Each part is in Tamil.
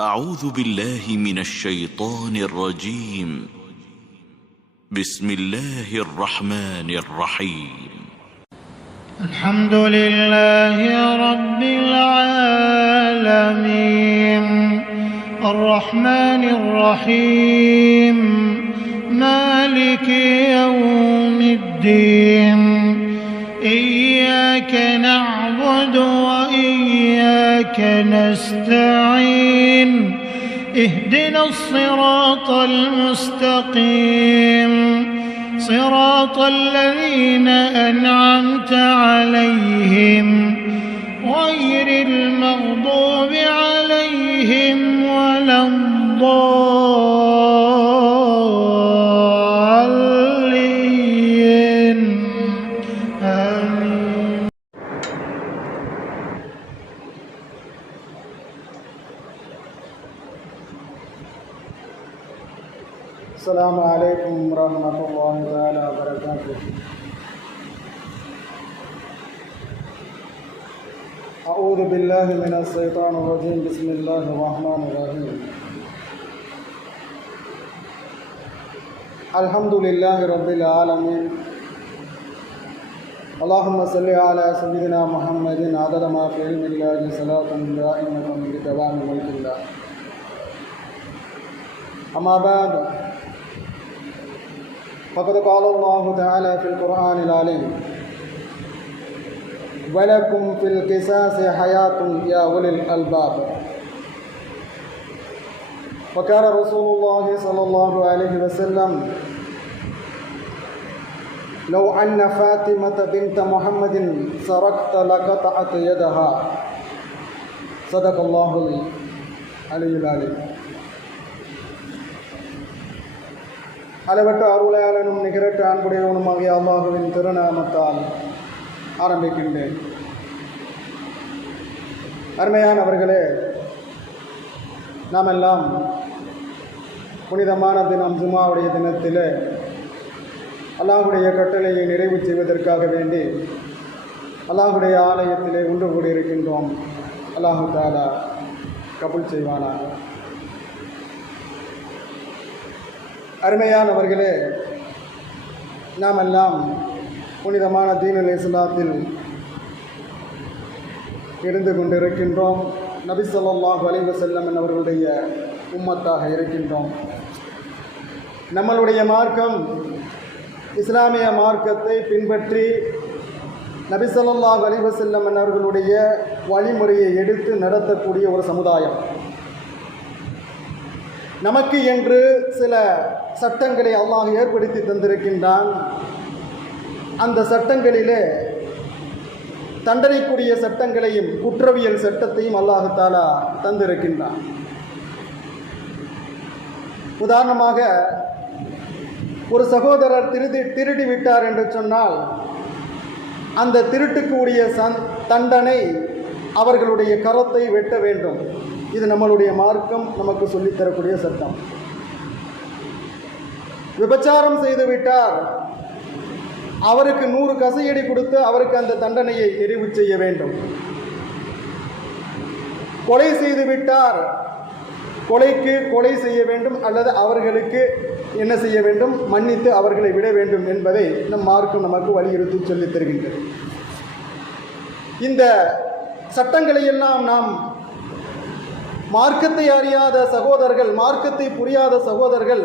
أعوذ بالله من الشيطان الرجيم. بسم الله الرحمن الرحيم. الحمد لله رب العالمين الرحمن الرحيم مالك يوم الدين إياك نعبد وإياك نستعين اهدنا الصراط المستقيم صراط الذين أنعمت عليهم غير المغضوب عليهم ولا الضالين آمين. السلام عليكم ورحمة الله تعالى وبركاته. أعوذ بالله من الشيطان الرجيم. بسم الله الرحمن الرحيم. الحمد لله رب العالمين. اللهم صل على سيدنا محمد عدد ما في علم الله صلاة دائمة بدوام ملك الله. أما بعد فقد قال الله تعالى في القرآن العليم: ولكم في القصاص حياة يا أولي الألباب. وقال رسول الله صلى الله عليه وسلم: لو أن فاطمة بنت محمد سرقت لقطعت يدها. صدق الله العلي العظيم. அளவற்ற அருளாளனும் நிகரற்ற அன்புடையவனுமாகிய அல்லாஹுவின் திருநாமத்தால் ஆரம்பிக்கின்றேன். அருமையானவர்களே, நாம் எல்லாம் புனிதமான தினம் ஜும்மாவுடைய தினத்தில் அல்லாஹுடைய கட்டளையை நிறைவு செய்வதற்காக வேண்டி அல்லாஹுடைய ஆலயத்திலே ஒன்று கூடியிருக்கின்றோம். அல்லாஹு தஆலா கபூல் செய்வானாக. அருமையானவர்களே, நாம் எல்லாம் புனிதமான தீனுல் இஸ்லாத்தில் இருந்து கொண்டிருக்கின்றோம். நபி ஸல்லல்லாஹு அலைஹி வஸல்லம் அவர்களுடைய உம்மத்தாக இருக்கின்றோம். நம்மளுடைய மார்க்கம் இஸ்லாமிய மார்க்கத்தை பின்பற்றி நபி ஸல்லல்லாஹு அலைஹி வஸல்லம் அவர்களுடைய வழிமுறையை எடுத்து நடத்தக்கூடிய ஒரு சமுதாயம். நமக்கு என்று சில சட்டங்களை அல்லாஹ் ஏற்படுத்தி தந்திருக்கின்றான். அந்த சட்டங்களிலே தண்டனைக்குரிய சட்டங்களையும் குற்றவியல் சட்டத்தையும் அல்லாஹ் தஆலா தந்திருக்கின்றான். உதாரணமாக, ஒரு சகோதரர் திருடி விட்டார் என்று சொன்னால் அந்த திருட்டுக்கு உரிய தண்டனை அவர்களுடைய கரத்தை வெட்ட வேண்டும். இது நம்மளுடைய மார்க்கம் நமக்கு சொல்லித்தரக்கூடிய சட்டம். விபச்சாரம் செய்துவிட்டார், அவருக்கு 100 கசையடி கொடுத்து அவருக்கு அந்த தண்டனையை நிறைவு செய்ய வேண்டும். கொலை செய்துவிட்டார், கொலைக்கு கொலை செய்ய வேண்டும், அல்லது அவர்களுக்கு என்ன செய்ய வேண்டும், மன்னித்து அவர்களை விட வேண்டும் என்பதை நம் மார்க்கம் நமக்கு வலியுறுத்தி சொல்லித் தருகின்றது. இந்த சட்டங்களை எல்லாம் நாம் மார்க்கத்தை அறியாத சகோதரர்கள், மார்க்கத்தை புரியாத சகோதரர்கள்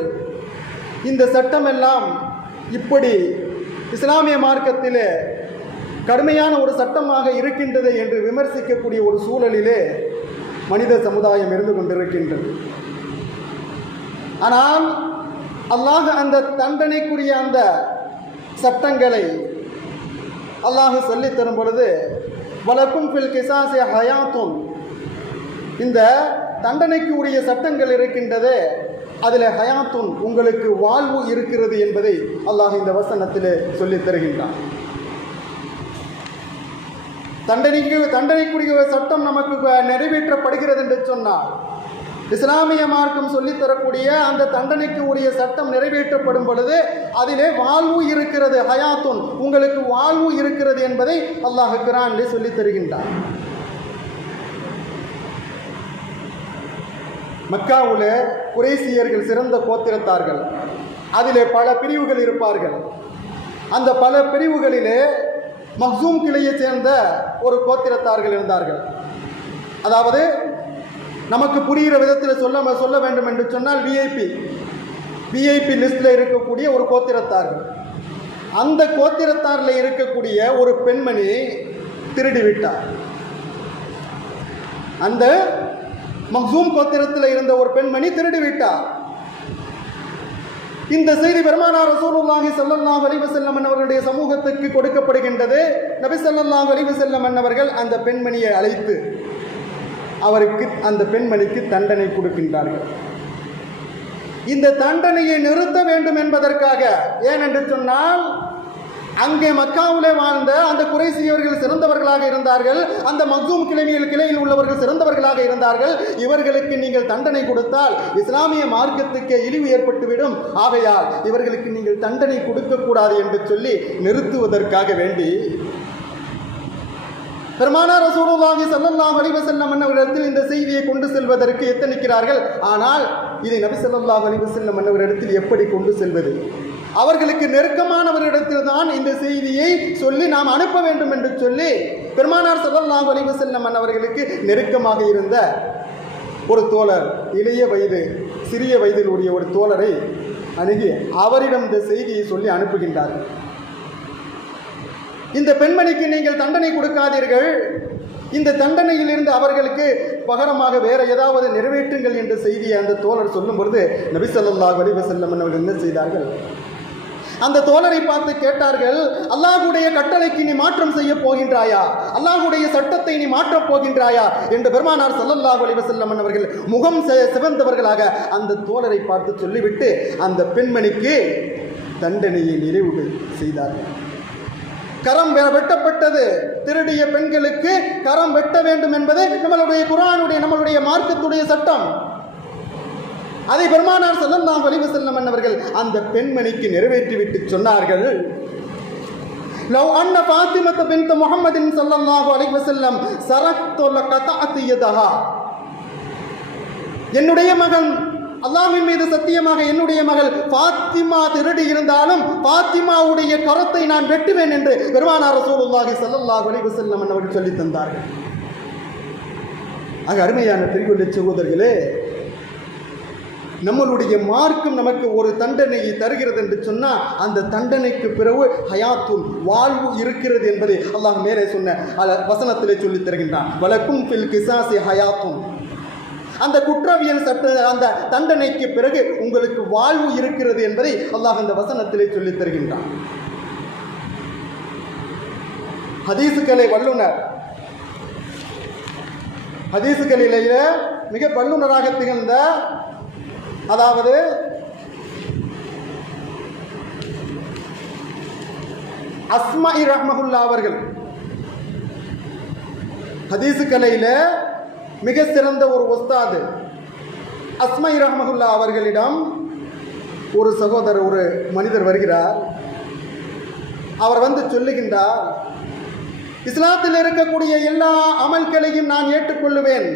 இந்த சட்டமெல்லாம் இப்படி இஸ்லாமிய மார்க்கத்திலே கடுமையான ஒரு சட்டமாக இருக்கின்றது என்று விமர்சிக்கக்கூடிய ஒரு சூழலிலே மனித சமுதாயம் இருந்து கொண்டிருக்கின்றது. ஆனால் அல்லாஹ் அந்த தண்டனைக்குரிய அந்த சட்டங்களை அல்லாஹ் சொல்லித் தரும் பொழுது, வலக்கும் ஃபில் கிசாஸி ஹயாத்துன், இந்த தண்டனைக்கு உரிய சட்டங்கள் இருக்கின்றது, அதில் ஹயாத்துன், உங்களுக்கு வாழ்வு இருக்கிறது என்பதை அல்லாஹ் இந்த வசனத்திலே சொல்லித் தருகின்றான். தண்டனைக்குரிய சட்டம் நமக்கு நிறைவேற்றப்படுகிறது என்று சொன்னால், இஸ்லாமிய மார்க்கம் சொல்லித்தரக்கூடிய அந்த தண்டனைக்கு உரிய சட்டம் நிறைவேற்றப்படும் பொழுது அதிலே வாழ்வு இருக்கிறது, ஹயாத்துன், உங்களுக்கு வாழ்வு இருக்கிறது என்பதை அல்லாஹ் குர்ஆனிலே சொல்லித் தருகின்றார். மக்காவுல குறைசியர்கள் சிறந்த கோத்திரத்தார்கள். அதிலே பல பிரிவுகள் இருப்பார்கள். அந்த பல பிரிவுகளிலே மக்சூம் கிளையை சேர்ந்த ஒரு கோத்திரத்தார்கள் இருந்தார்கள். அதாவது நமக்கு புரிகிற விதத்தில் சொல்ல வேண்டும் என்று சொன்னால் விஐபி லிஸ்டில் இருக்கக்கூடிய ஒரு கோத்திரத்தார்கள். அந்த கோத்திரத்தாரில் இருக்கக்கூடிய ஒரு பெண்மணி திருடி விட்டார். அந்த மக்சூம் கோத்திரத்தில் இருந்த ஒரு பெண்மணி திருடி விட்டார். இந்த செய்தி பெருமானார் ரசூலுல்லாஹி ஸல்லல்லாஹு அலைஹி வஸல்லம் அவர்களுடைய சமூகத்துக்கு கொடுக்கப்படுகின்றது. நபி ஸல்லல்லாஹு அலைஹி வஸல்லம் அவர்கள் அந்த பெண்மணியை அழைத்து அந்த பெண்மணிக்கு தண்டனை கொடுக்கின்றார்கள். இந்த தண்டனையை நிறுத்த வேண்டும் என்பதற்காக. ஏனென்று சொன்னால் அங்கே மக்காவிலே வாழ்ந்த அந்த குறைசியவர்கள் சிறந்தவர்களாக இருந்தார்கள். அந்த மக்சூம் கிளையில் உள்ளவர்கள் சிறந்தவர்களாக இருந்தார்கள். இவர்களுக்கு நீங்கள் தண்டனை கொடுத்தால் இஸ்லாமிய மார்க்கத்துக்கே இழிவு ஏற்பட்டுவிடும். ஆகையால் இவர்களுக்கு நீங்கள் தண்டனை கொடுக்கக்கூடாது என்று சொல்லி நிறுத்துவதற்காக வேண்டி பெருமானார் ரசூலுல்லாஹி ஸல்லல்லாஹு அலைஹி வஸல்லம் அவர்களிடத்தில் இந்த செய்தியை கொண்டு செல்வதற்கு எத்தனிக்கிறார்கள். ஆனால் இதை நபி ஸல்லல்லாஹு அலைஹி வஸல்லம் அவர்களிடத்தில் எப்படி கொண்டு செல்வது? அவர்களுக்கு நெருக்கமானவரிடத்தில் தான் இந்த செய்தியை சொல்லி நாம் அனுப்ப வேண்டும் என்று சொல்லி பெருமானார் ஸல்லல்லாஹு அலைஹி வஸல்லம் அவர்களுக்கு நெருக்கமாக இருந்த ஒரு தோழர், சிறிய வயதில் உடைய ஒரு தோழரை அணுகி அவரிடம் இந்த செய்தியை சொல்லி அனுப்புகின்றார்கள். இந்த பெண்மணிக்கு நீங்கள் தண்டனை கொடுக்காதீர்கள், இந்த தண்டனையிலிருந்து அவர்களுக்கு பகரமாக வேற ஏதாவது நிறைவேற்றுங்கள் என்ற செய்தியை அந்த தோழர் சொல்லும் பொழுது நபி ஸல்லல்லாஹு அலைஹி வஸல்லம் அவர்கள் என்ன செய்தார்கள்? அந்த தோழரை பார்த்து கேட்டார்கள், அல்லாஹ்வுடைய கட்டளைக்கு நீ மாற்றம் செய்ய போகின்றாயா? அல்லாஹ்வுடைய சட்டத்தை நீ மாற்றப் போகின்றாயா என்று பெருமானார் ஸல்லல்லாஹு அலைஹி வஸல்லம் அவர்கள் முகம் சிவந்தவர்களாக அந்த தோழரை பார்த்து சொல்லிவிட்டு அந்த பெண்மணிக்கு தண்டனையை நிறைவு செய்தார்கள். கரம் வெட்டப்பட்டது. திருடிய பெண்களுக்கு கரம் வெட்ட வேண்டும் என்பது நம்மளுடைய குர்ஆனுடைய நம்மளுடைய மார்க்கத்துடைய சட்டம். அதை பெருமானார் ஸல்லல்லாஹு அலைஹி வஸல்லம் அவர்கள் அந்த பெண்மணிக்கு நிறைவேற்றிவிட்டு சொன்னார்கள், லவ் அன்ன ஃபாத்திமத பின்த் முஹம்மதின் ஸல்லல்லாஹு அலைஹி வஸல்லம் சரக்து லகதஅத் யதஹா. என்னுடைய மகன், அல்லாஹ்வின் மீது சத்தியமாக என்னுடைய மகள் ஃபாத்திமா திருடி இருந்தாலும் ஃபாத்திமாவுடைய கரத்தை நான் வெட்டுவேன் என்று பெருமானார் ரசூலுல்லாஹி ஸல்லல்லாஹு அலைஹி வஸல்லம் அவர்கள் சொல்லி தந்தார்கள். ஆக அருமையான பெரியவர்களே, சகோதரர்களே, நம்மளுடைய மார்க்கம் நமக்கு ஒரு தண்டனையை தருகிறது என்று சொன்னால் அந்த தண்டனைக்கு பிறகு ஹயாத்துன் வாழ்வு இருக்கிறது என்பதை அல்லாஹ் மேலே சொன்ன வசனத்திலே சொல்லித் தருகின்றான். வலக்கும் ஃபில் கிஸாஸி ஹயாத்துன். அந்த குற்றவியல் சட்ட அந்த தண்டனைக்கு பிறகு உங்களுக்கு வாழ்வு இருக்கிறது என்பதை அல்லாஹ் அந்த வசனத்திலே சொல்லித் தருகின்றான். ஹதீசுகளை வல்லுனர், ஹதீசுகளிலேயே மிக வல்லுனராக திகழ்ந்த, அதாவது அஸ்மாஇ ரஹ்மஹுல்லா அவர்கள் ஹதீசு கலையில மிக சிறந்த ஒரு உஸ்தாது. அஸ்மாஇ ரஹ்மஹுல்லா அவர்களிடம் ஒரு சகோதரர், ஒரு மனிதர் வருகிறார். அவர் வந்து சொல்லுகின்றார், இஸ்லாத்தில் இருக்கக்கூடிய எல்லா அமல்களையும் நான் ஏற்றுக்கொள்ளுவேன்,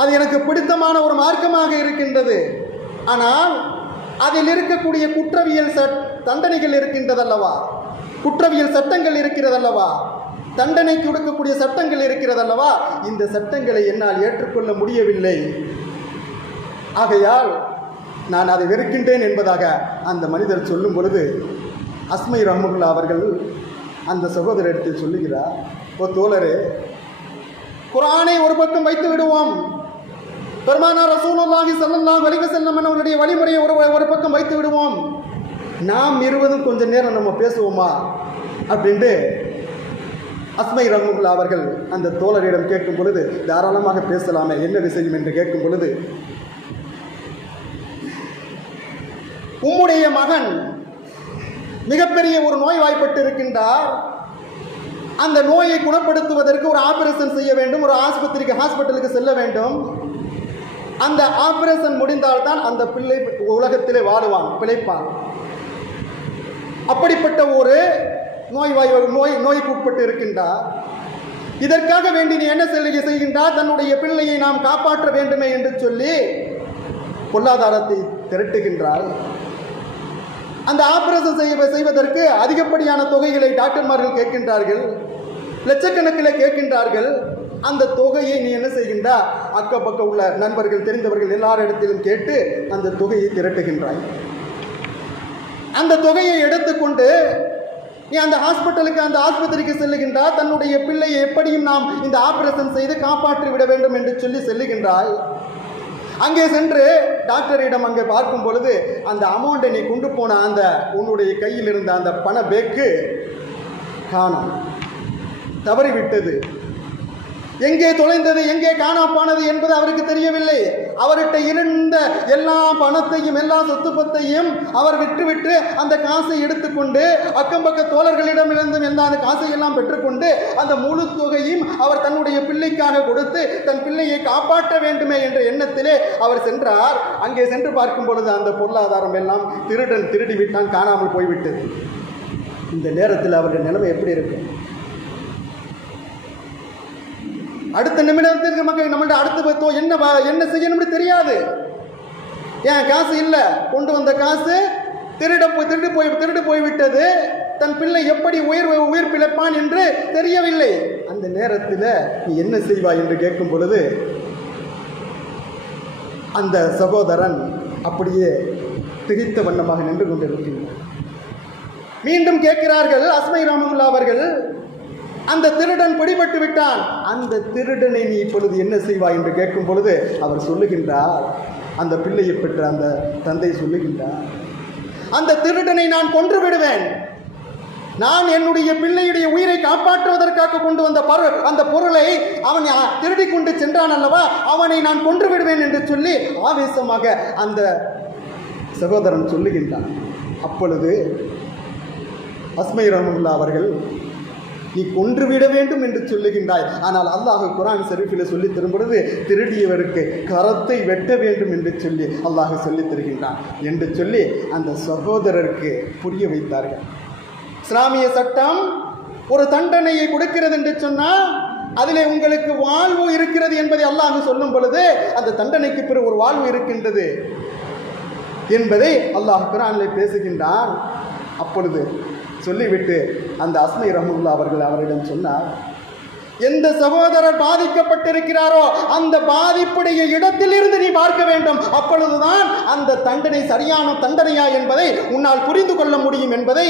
அது எனக்கு பிடித்தமான ஒரு மார்க்கமாக இருக்கின்றது. ஆனால் அதில் இருக்கக்கூடிய குற்றவியல் தண்டனைகள் இருக்கின்றதல்லவா, குற்றவியல் சட்டங்கள் இருக்கிறதல்லவா, தண்டனை கொடுக்கக்கூடிய சட்டங்கள் இருக்கிறதல்லவா, இந்த சட்டங்களை என்னால் ஏற்றுக்கொள்ள முடியவில்லை. ஆகையால் நான் அதை வெறுக்கின்றேன் என்பதாக அந்த மனிதர் சொல்லும் பொழுது அஸ்மாஇ ரஹ்மத்துல்லாஹி அவர்கள் அந்த சகோதரரிடத்தில் சொல்லுகிறார், ஓ தோழரே, குர்ஆனை ஒரு பக்கம் வைத்து விடுவோம், பெருமானார் ரசூலுல்லாஹி ஸல்லல்லாஹு அலைஹி வஸல்லம் அவர்களுடைய வழிமுறையை ஒரு பக்கம் வைத்து விடுவோம், நாம் இருவதும் கொஞ்ச நேரம் நம்ம பேசுவோமா அப்படின்ட்டு அஸ்மாஇ ரஹ்மத்துல்லாஹி அவர்கள் அந்த தோழரிடம் கேட்கும் பொழுது, தாராளமாக பேசலாமே, என்ன விஷயம் என்று கேட்கும் பொழுது, உம்முடைய மகன் மிகப்பெரிய ஒரு நோய் வாய்ப்பட்டு இருக்கின்றார், அந்த நோயை குணப்படுத்துவதற்கு ஒரு ஆபரேஷன் செய்ய வேண்டும், ஒரு ஹாஸ்பிட்டலுக்கு செல்ல வேண்டும். அந்த ஆபரேஷன் முடிந்தால்தான் அந்த பிள்ளை உலகத்திலே வாழுவான், பிழைப்பான். அப்படிப்பட்ட ஒரு நோய்க்கு உட்பட்டு இருக்கின்றார். இதற்காக வேண்டி நீ என்ன செய்கின்றார்? தன்னுடைய பிள்ளையை நாம் காப்பாற்ற வேண்டுமே என்று சொல்லி பொருளாதாரத்தை திரட்டுகின்றார். அந்த ஆபரேஷன் செய்வதற்கு அதிகப்படியான தொகைகளை டாக்டர்மார்கள் கேட்கின்றார்கள், லட்சக்கணக்கில் கேட்கின்றார்கள். அந்த தொகையை நீ என்ன செய்கின்றா? அக்கப்பக்க உள்ள நண்பர்கள், தெரிந்தவர்கள் எல்லாரிடத்திலும் கேட்டு அந்த தொகையை திரட்டுகின்றாய். அந்த தொகையை எடுத்துக்கொண்டு நீ அந்த ஹாஸ்பிட்டலுக்கு, அந்த ஆஸ்பத்திரிக்கு செல்லுகின்றார். தன்னுடைய பிள்ளையை எப்படியும் நாம் இந்த ஆபரேஷன் செய்து காப்பாற்றி விட வேண்டும் என்று சொல்லி செல்லுகின்றாய். அங்கே சென்று டாக்டரிடம் அங்கே பார்க்கும் பொழுது அந்த அமௌண்ட்டை நீ கொண்டு போன அந்த உன்னுடைய கையில் இருந்த அந்த பண பேக்கு காணோம், தவறிவிட்டது. எங்கே தொலைந்தது, எங்கே காணாப்பானது என்பது அவருக்கு தெரியவில்லை. அவர்கிட்ட இருந்த எல்லா பணத்தையும், எல்லா சொத்து பத்தையும் அவர் விட்டுவிட்டு அந்த காசை எடுத்துக்கொண்டு அக்கம்பக்க தோழர்களிடமிருந்து எல்லா அந்த காசை எல்லாம் பெற்றுக்கொண்டு அந்த முழு தொகையும் அவர் தன்னுடைய பிள்ளைக்காக கொடுத்து தன் பிள்ளையை காப்பாற்ற வேண்டுமே என்ற எண்ணத்திலே அவர் சென்றார். அங்கே சென்று பார்க்கும் பொழுது அந்த பொருளாதாரம் எல்லாம் திருடன் திருடி விட்டான், காணாமல் போய்விட்டது. இந்த நேரத்தில் அவருடைய நிலைமை எப்படி இருக்கும்? அடுத்த நிமிடத்திற்கு மக்கள் நம்மள்ட்ட அடுத்து என்ன செய்யணும்னு தெரியாது. ஏன் காசு இல்லை, கொண்டு வந்த காசு திருடு போய்விட்டது. தன் பிள்ளை எப்படி உயிர் பிழைப்பான் என்று தெரியவில்லை. அந்த நேரத்தில் நீ என்ன செய்வாய் என்று கேட்கும் பொழுது அந்த சகோதரன் அப்படியே திகைத்த வண்ணமாக நின்று கொண்டிருக்கின்றார். மீண்டும் கேட்கிறார்கள் அஸ்மை ரஹ்மத்துல்லாஹி அவர்கள், அந்த திருடன் பிடிபட்டு விட்டான், அந்த திருடனை நீ இப்பொழுது என்ன செய்வாய் என்று கேட்கும் பொழுது அவர் சொல்லுகின்றார், அந்த பிள்ளையை பெற்ற அந்த தந்தை சொல்லுகின்றார், அந்த திருடனை நான் கொன்று விடுவேன். நான் என்னுடைய பிள்ளையுடைய உயிரை காப்பாற்றுவதற்காக கொண்டு வந்த அந்த பொருளை அவன் திருடி கொண்டு சென்றான் அல்லவா, அவனை நான் கொன்று விடுவேன் என்று சொல்லி ஆவேசமாக அந்த சகோதரன் சொல்லுகின்றான். அப்பொழுது அஸ்மை ரஹ்மத்துல்லாஹி அவர்கள், நீ கொன்றுவிட வேண்டும் என்று சொல்லுகின்றாய், ஆனால் அல்லாஹ் குர்ஆன் ஷரீஃபில் சொல்லி தரும் பொழுது திருடியவருக்கு கரத்தை வெட்ட வேண்டும் என்று சொல்லி அல்லாஹ் சொல்லி தருகின்றான் என்று சொல்லி அந்த சகோதரருக்கு புரிய வைத்தார்கள். இஸ்லாமிய சட்டம் ஒரு தண்டனையை கொடுக்கிறது என்று சொன்னால் அதிலே உங்களுக்கு வாழ்வு இருக்கிறது என்பதை அல்லாஹ் சொல்லும் பொழுது அந்த தண்டனைக்கு பிறகு ஒரு வாழ்வு இருக்கின்றது என்பதை அல்லாஹ் குர்ஆனில் பேசுகின்றான். அப்பொழுது சொல்லிவிட்டு அந்த அஸ்மை ரஹ்மத்துல்லாஹி அவர்கள் அவரிடம் சொன்னார், எந்த சகோதரர் பாதிக்கப்பட்டிருக்கிறாரோ அந்த பாதிப்புடைய இடத்திலிருந்து நீ பார்க்க வேண்டும், அப்பொழுதுதான் அந்த தண்டனை சரியான தண்டனையா என்பதை உன்னால் புரிந்து கொள்ள முடியும் என்பதை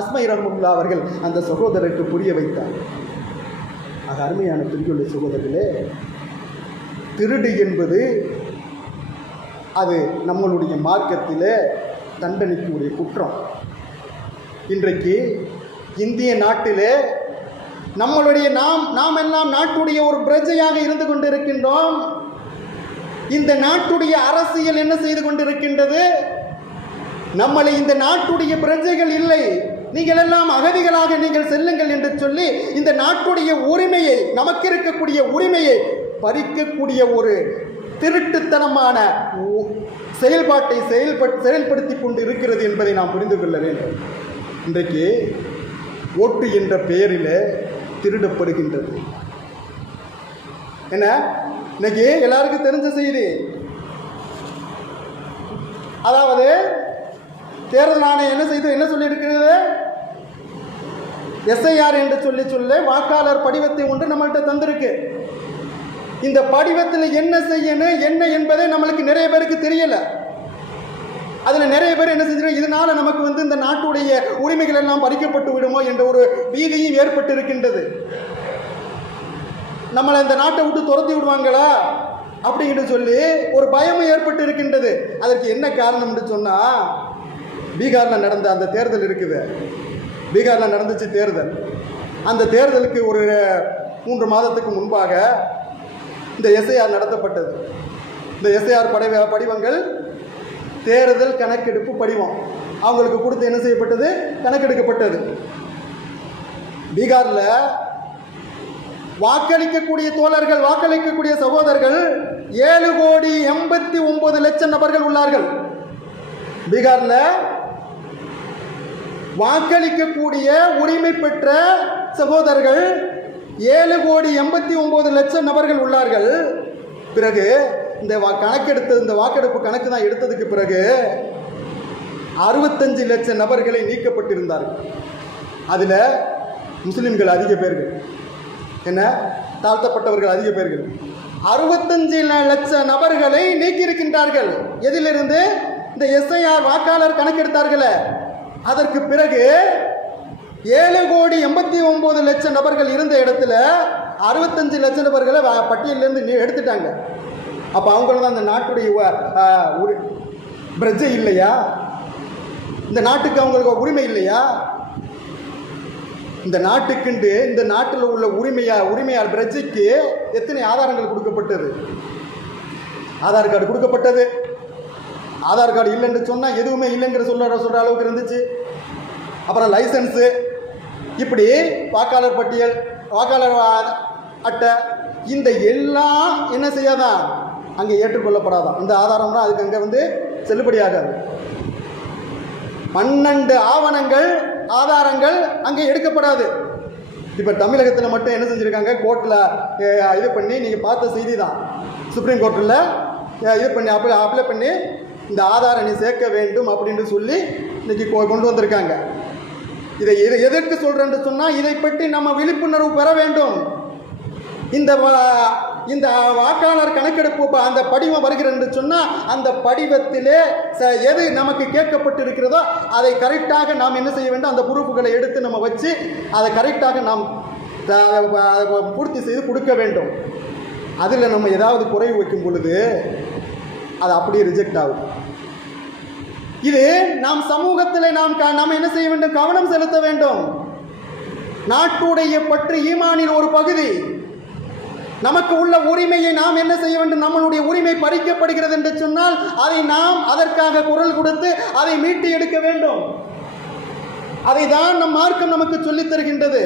அஸ்மை ரஹ்மத்துல்லாஹி அவர்கள் அந்த சகோதரருக்கு புரிய வைத்தார். ஆக அருமையான பிரிவுள்ள சகோதரர்களே, திருடு என்பது அது நம்மளுடைய மார்க்கத்திலே தண்டனைக்குரிய குற்றம். இன்றைக்கு இந்திய நாட்டிலே நம்மளுடைய நாம் எல்லாம் நாட்டுடைய ஒரு பிரஜையாக இருந்து கொண்டிருக்கின்றோம். இந்த நாட்டுடைய அரசியல் என்ன செய்து கொண்டிருக்கின்றது? நம்மளை இந்த நாட்டுடைய பிரஜைகள் இல்லை, நீங்கள் எல்லாம் அகதிகளாக நீங்கள் செல்லுங்கள் என்று சொல்லி இந்த நாட்டுடைய உரிமையை, நமக்கு இருக்கக்கூடிய உரிமையை பறிக்கக்கூடிய ஒரு திருட்டுத்தனமான செயல்பாட்டை செயல்படுத்தி கொண்டு இருக்கிறது என்பதை நாம் புரிந்து கொள்ள வேண்டும். இன்றைக்கு ஓட்டு என்ற பெயரில் திருடப்படுகின்றது. என்ன, இன்னைக்கு எல்லாருக்கும் தெரிஞ்ச செய்தி. அதாவது தேர்தல் ஆணையம் என்ன சொல்லி இருக்கிறது? எஸ்ஐஆர் என்று சொல்லி வாக்காளர் படிவத்தை ஒன்று நம்மள்கிட்ட தந்திருக்கு. இந்த படிவத்தில் என்ன செய்யணும் என்ன என்பதை நம்மளுக்கு நிறைய பேருக்கு தெரியல. அதில் நிறைய பேர் என்ன செஞ்சிருக்காங்க, இதனால நமக்கு இந்த நாட்டுடைய உரிமைகள் எல்லாம் பறிக்கப்பட்டு விடுமோ என்ற ஒரு பீதியும் ஏற்பட்டு இருக்கின்றது. நம்மளை இந்த நாட்டை விட்டு துரத்தி விடுவாங்களா அப்படிங்கிட்டு சொல்லி ஒரு பயமும் ஏற்பட்டு இருக்கின்றது. அதற்கு என்ன காரணம் என்று சொன்னால், பீகாரில் நடந்த அந்த தேர்தல் இருக்குது. பீகாரில் நடந்துச்சு தேர்தல். அந்த தேர்தலுக்கு ஒரு 3 மாதத்துக்கு முன்பாக இந்த எஸ்ஐஆர் நடத்தப்பட்டது. இந்த எஸ்ஐஆர் படிவங்கள் தேர்தல் கணக்கெடுப்பு படிவம் அவங்களுக்கு கொடுத்து என்ன செய்யப்பட்டது, கணக்கெடுக்கப்பட்டது. பீகாரில் வாக்களிக்கக்கூடிய தோழர்கள், வாக்களிக்கக்கூடிய சகோதரர்கள் 7,89,00,000 நபர்கள் உள்ளார்கள். பீகாரில் வாக்களிக்கக்கூடிய உரிமை பெற்ற சகோதரர்கள் 7,89,00,000 நபர்கள் உள்ளார்கள். பிறகு இந்த வாக்கெடுப்பு கணக்கு தான் எடுத்ததுக்கு பிறகு 65 லட்சம் நபர்களை நீக்கப்பட்டிருந்தார்கள். அதில் முஸ்லிம்கள் அதிக பேர்கள், என்ன தாழ்த்தப்பட்டவர்கள் அதிக பேர்கள். 65 லட்சம் நபர்களை நீக்கியிருக்கின்றார்கள். எதிலிருந்து? இந்த SIR வாக்காளர் கணக்கெடுத்தார்களே அதற்கு பிறகு 7,89,00,000 நபர்கள் இருந்த இடத்துல 65 லட்சம் நபர்களை பட்டியலிருந்து எடுத்துட்டாங்க. அப்போ அவங்கள தான் இந்த நாட்டுடைய பிரஜை இல்லையா? இந்த நாட்டுக்கு அவங்களுக்கு உரிமை இல்லையா? இந்த நாட்டுக்குண்டு இந்த நாட்டில் உள்ள உரிமையார் பிரஜைக்கு எத்தனை ஆதாரங்கள் கொடுக்கப்பட்டது? ஆதார் கார்டு கொடுக்கப்பட்டது. ஆதார் கார்டு இல்லைன்னு சொன்னால் எதுவுமே இல்லைங்கிற சொல்கிற அளவுக்கு இருந்துச்சு. அப்புறம் லைசன்ஸு, இப்படி வாக்காளர் பட்டியல், வாக்காளர் அட்டை, இந்த எல்லாம் என்ன செய்யாதான்? அங்கே ஏற்றுக்கொள்ளப்படாதான். இந்த ஆதாரம்னா அதுக்கு அங்கே செல்லுபடியாகாது. 12 ஆவணங்கள், ஆதாரங்கள் அங்கே எடுக்கப்படாது. இப்போ தமிழகத்தில் மட்டும் என்ன செஞ்சுருக்காங்க? கோர்ட்டில் இது பண்ணி, நீங்கள் பார்த்த செய்தி தான், சுப்ரீம் கோர்ட்டில் இது பண்ணி அப்ளை பண்ணி இந்த ஆதாரம் நீ சேர்க்க வேண்டும் அப்படின்னு சொல்லி இன்னைக்கு கொண்டு வந்திருக்காங்க. இதை எதற்கு சொல்கிறேன்னு சொன்னால், இதை பற்றி நம்ம விழிப்புணர்வு பெற வேண்டும். இந்த வாக்காளர் கணக்கெடுப்பு அந்த படிவம் வருகிறது சொன்னால், அந்த படிவத்திலே எது நமக்கு கேட்கப்பட்டிருக்கிறதோ அதை கரெக்டாக நாம் என்ன செய்ய வேண்டும்? அந்த ப்ரூஃப்களை எடுத்து நம்ம வச்சு அதை கரெக்டாக நாம் பூர்த்தி செய்து கொடுக்க வேண்டும். அதில் நம்ம ஏதாவது குறைவு வைக்கும் பொழுது அது அப்படியே ரிஜெக்ட் ஆகும். இது நாம் சமூகத்தில் நாம் என்ன செய்ய வேண்டும்? கவனம் செலுத்த வேண்டும். நாட்டுடைய பற்று ஈமானின் ஒரு பகுதி. நமக்கு உள்ள உரிமையை நாம் என்ன செய்ய வேண்டும்? நம்மளுடைய உரிமை பறிக்கப்படுகிறது என்று சொன்னால் அதை நாம் அதற்காக குரல் கொடுத்து அதை மீட்டு எடுக்க வேண்டும். அதை தான் நம் மார்க்கம் நமக்கு சொல்லித் தருகின்றது.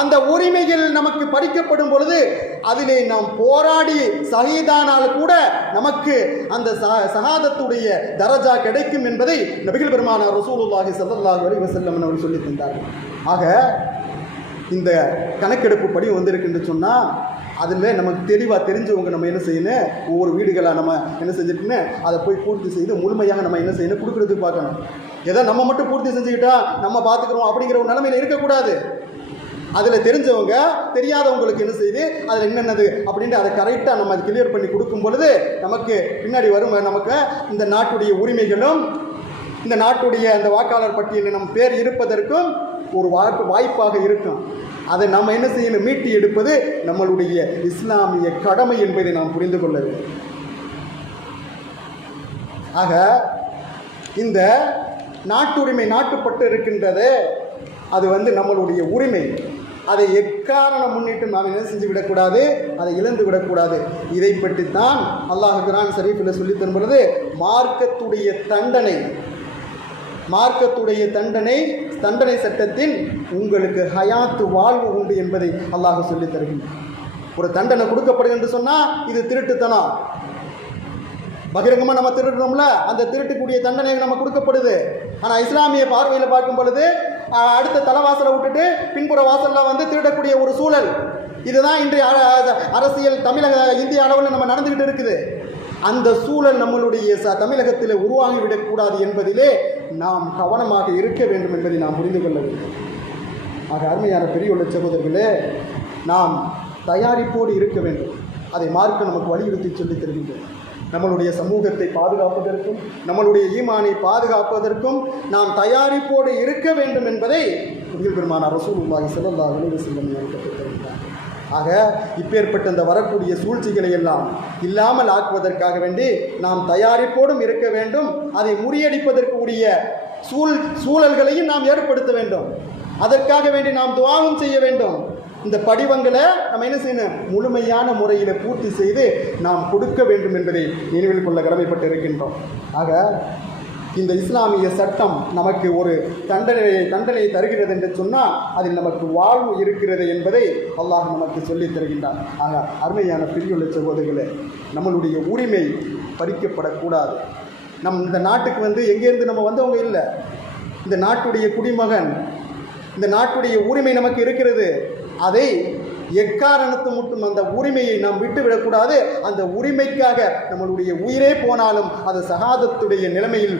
அந்த உரிமைகள் நமக்கு பறிக்கப்படும் பொழுது அதிலே நாம் போராடி ஷஹீதானால் கூட நமக்கு அந்த ஷஹாதத்துடைய தரஜா கிடைக்கும் என்பதை நபிகள் பெருமானார் ரசூலுல்லாஹி ஸல்லல்லாஹு அலைஹி வஸல்லம் அவர்கள் சொல்லி தந்தார்கள். ஆக இந்த கணக்கெடுப்பு படி வந்திருக்குன்னு சொன்னால் அதில் நமக்கு தெளிவாக தெரிஞ்சவங்க நம்ம என்ன செய்யணும்? ஒவ்வொரு வீடுகளாக நம்ம என்ன செஞ்சுட்டுன்னு அதை போய் பூர்த்தி செய்து முழுமையாக நம்ம என்ன செய்யணும்? கொடுக்குறதுக்கு பார்க்கணும். ஏதோ நம்ம மட்டும் பூர்த்தி செஞ்சுக்கிட்டா நம்ம பார்த்துக்கிறோம் அப்படிங்கிற ஒரு நிலைமையில் இருக்கக்கூடாது. அதில் தெரிஞ்சவங்க தெரியாதவங்களுக்கு என்ன செய்து அதில் என்னென்னது அப்படின்ட்டு அதை கரெக்டாக நம்ம அதை கிளியர் பண்ணி கொடுக்கும் பொழுது நமக்கு பின்னாடி வரும் நமக்கு இந்த நாட்டுடைய உரிமைகளும் இந்த நாட்டுடைய அந்த வாக்காளர் பட்டியலில் நம்ம பேர் இருப்பதற்கும் ஒரு வாய்ப்பாக இருக்கும். அதை நம்ம என்ன செய்யணும்? மீட்டி எடுப்பது நம்மளுடைய இஸ்லாமிய கடமை என்பதை நாம் புரிந்து கொள்ள வேண்டும். ஆக இந்த நாட்டுரிமை நாட்டுப்பட்டு இருக்கின்றது, அது நம்மளுடைய உரிமை. அதை எக்காரணம் முன்னிட்டு நாம் என்ன செஞ்சு விடக்கூடாது? அதை இழந்து விடக்கூடாது. இதை பற்றித்தான் அல்லாஹ் குர்ஆன் ஷரீஃபில் சொல்லி தரும் பொழுது மார்க்கத்துடைய தண்டனை சட்டத்தில் உங்களுக்கு ஹயாத்து வாழ்வு உண்டு என்பதை அல்லாஹ் சொல்லி தருகின்றான். ஒரு தண்டனை கொடுக்கப்படுகிறது சொன்னால் இது திருட்டுத்தனம். பகிரங்கமாக நம்ம திருடுறோம்ல, அந்த திருட்டுக்கூடிய தண்டனை நம்ம கொடுக்கப்படுது. ஆனால் இஸ்லாமிய பார்வையில் பார்க்கும் பொழுது அடுத்த தலைவாசலை விட்டுட்டு பின்புற வாசலில் திருடக்கூடிய ஒரு சூழல், இதுதான் இன்றைய அரசியல் இந்திய அளவில் நம்ம நடந்துக்கிட்டு இருக்குது. அந்த சூழல் நம்மளுடைய தமிழகத்தில் உருவாகிவிடக்கூடாது என்பதிலே நாம் கவனமாக இருக்க வேண்டும் என்பதை நாம் புரிந்து கொள்ள வேண்டும். ஆக அருமையான பெரியுள்ள சகோதரர்களே, நாம் தயாரிப்போடு இருக்க வேண்டும். அதை மார்க்க நமக்கு வலியுறுத்தி சொல்லித் தருகின்றோம். நம்மளுடைய சமூகத்தை பாதுகாப்பதற்கும் நம்மளுடைய ஈமானை பாதுகாப்பதற்கும் நாம் தயாரிப்போடு இருக்க வேண்டும் என்பதை நபிகள் பெருமானார் ரசூலுல்லாஹி ஸல்லல்லாஹு அலைஹி வஸல்லம் கற்றுத்தருகிறார். ஆக இப்பேற்பட்ட இந்த வரக்கூடிய சூழ்ச்சிகளை எல்லாம் இல்லாமல் ஆக்குவதற்காக வேண்டி நாம் தயாரிப்போடும் இருக்க வேண்டும். அதை முறியடிப்பதற்குரிய சூழல்களையும் நாம் ஏற்படுத்த வேண்டும். அதற்காக வேண்டி நாம் துஆவும் செய்ய வேண்டும். இந்த படிவங்களை நம்ம என்ன செய்யணும்? முழுமையான முறையில் பூர்த்தி செய்து நாம் கொடுக்க வேண்டும் என்பதை நினைவில் கொள்ள கடமைப்பட்டு இருக்கின்றோம். ஆக இந்த இஸ்லாமிய சட்டம் நமக்கு ஒரு தண்டனை தருகிறது என்று சொன்னால் அதில் நமக்கு வாழ்வு இருக்கிறது என்பதை அல்லாஹ் நமக்கு சொல்லித் தருகின்றான். ஆக அருமையான பிரிவுள்ள சகோதரர்களே, நம்மளுடைய உரிமை பறிக்கப்படக்கூடாது. இந்த நாட்டுக்கு எங்கேருந்து நம்ம வந்தவங்க இல்லை. இந்த நாட்டுடைய குடிமகன், இந்த நாட்டுடைய உரிமை நமக்கு இருக்கிறது. அதை எக்காரணத்து மட்டும் அந்த உரிமையை நாம் விட்டுவிடக்கூடாது. அந்த உரிமைக்காக நம்மளுடைய உயிரே போனாலும் அது சகாதத்துடைய நிலைமையில்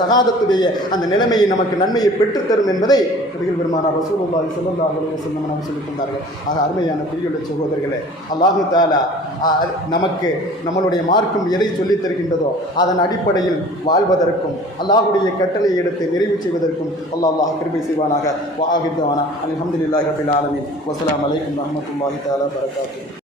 சகாதத்துடைய அந்த நிலைமையை நமக்கு நன்மையை பெற்றுத்தரும் என்பதை நபிகள் பெருமானார் ரசூலுல்லாஹி ஸல்லல்லாஹு அலைஹி வஸல்லம் நமக்கு சொல்லித் தந்தார்கள். ஆக அருமையான பிரியுள்ள சகோதரர்களே, அல்லாஹு தஆலா நமக்கு நம்மளுடைய மார்க்கம் எதை சொல்லித் தருகின்றதோ அதன் அடிப்படையில் வாழ்வதற்கும் அல்லாஹ்வுடைய கட்டளையை எடுத்து நிறைவு செய்வதற்கும் அல்லாஹ் கிருபை செய்வானாக. வஆகிர் தஅவானா அல்ஹம்துலில்லாஹி ரப்பில் ஆலமீன். வஸ்ஸலாமு அலைக்கும் வரஹ்மத்துல்லாஹி தஆலா வபரகாத்துஹு.